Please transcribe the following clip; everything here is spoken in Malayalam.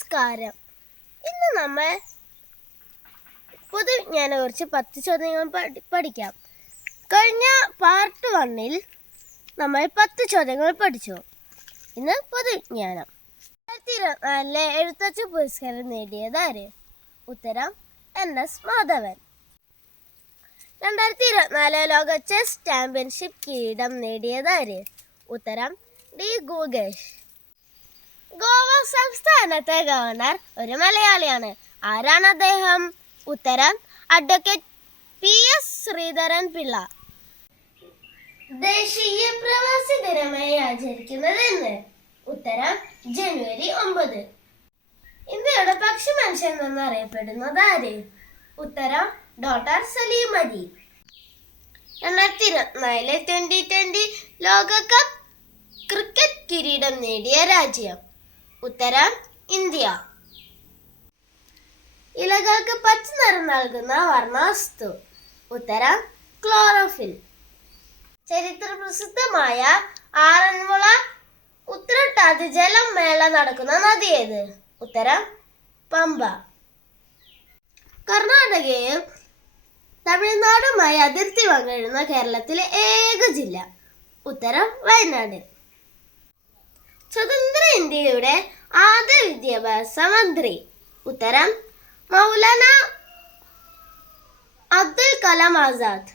നമസ്കാരം. ഇന്ന് നമ്മൾ പൊതുവിജ്ഞാനെക്കുറിച്ച് 10 ചോദ്യങ്ങൾ പഠിക്കാം. കഴിഞ്ഞ പാർട്ട് 1-ൽ നമ്മൾ 10 ചോദ്യങ്ങൾ പഠിച്ചു. ഇന്ന് പൊതുവിജ്ഞാനം. 2024 എഴുത്തച്ഛൻ പുരസ്കാരം നേടിയതാര്? ഉത്തരം NS മാധവൻ. 2024 ലോക ചെസ് ചാമ്പ്യൻഷിപ്പ് കിരീടം നേടിയതാര്? ഉത്തരം D. ഗുകേഷ്. ഗോവ സംസ്ഥാനത്തെ ഗവർണർ ഒരു മലയാളിയാണ്. ആരാണ് അദ്ദേഹം? ഉത്തരം അഡ്വക്കേറ്റ് PS ശ്രീധരൻ പിള്ള. ദേശീയ പ്രവാസി ദിനമായി ആചരിക്കുന്നത് എന്ന്? ഉത്തരം ജനുവരി 9. ഇന്ത്യയുടെ പക്ഷി മനുഷ്യൻ എന്നറിയപ്പെടുന്നത് ആര്? ഉത്തരം ഡോക്ടർ സലീം അലി. 2024 2020 ലോകകപ്പ് ക്രിക്കറ്റ് കിരീടം നേടിയ രാജ്യം? ഉത്തരം ഇന്ത്യ. ഇലകൾക്ക് പച്ച നിറം നൽകുന്ന വർണ്ണവസ്തു? ഉത്തരം ക്ലോറോഫിൽ. ചരിത്ര പ്രസിദ്ധമായ ആറന്മുള ഉത്രട്ടാതി ജലമേള നടക്കുന്ന നദി ഏത്? ഉത്തരം പമ്പ. കർണാടകയും തമിഴ്നാടുമായി അതിർത്തി പങ്കിടുന്ന കേരളത്തിലെ ഏക ജില്ല? ഉത്തരം വയനാട്. സ്വതന്ത്ര ഇന്ത്യയുടെ ആദ്യ വിദ്യാഭ്യാസ മന്ത്രി? ഉത്തരം മൗലാന അബ്ദുൽ കലാം ആസാദ്.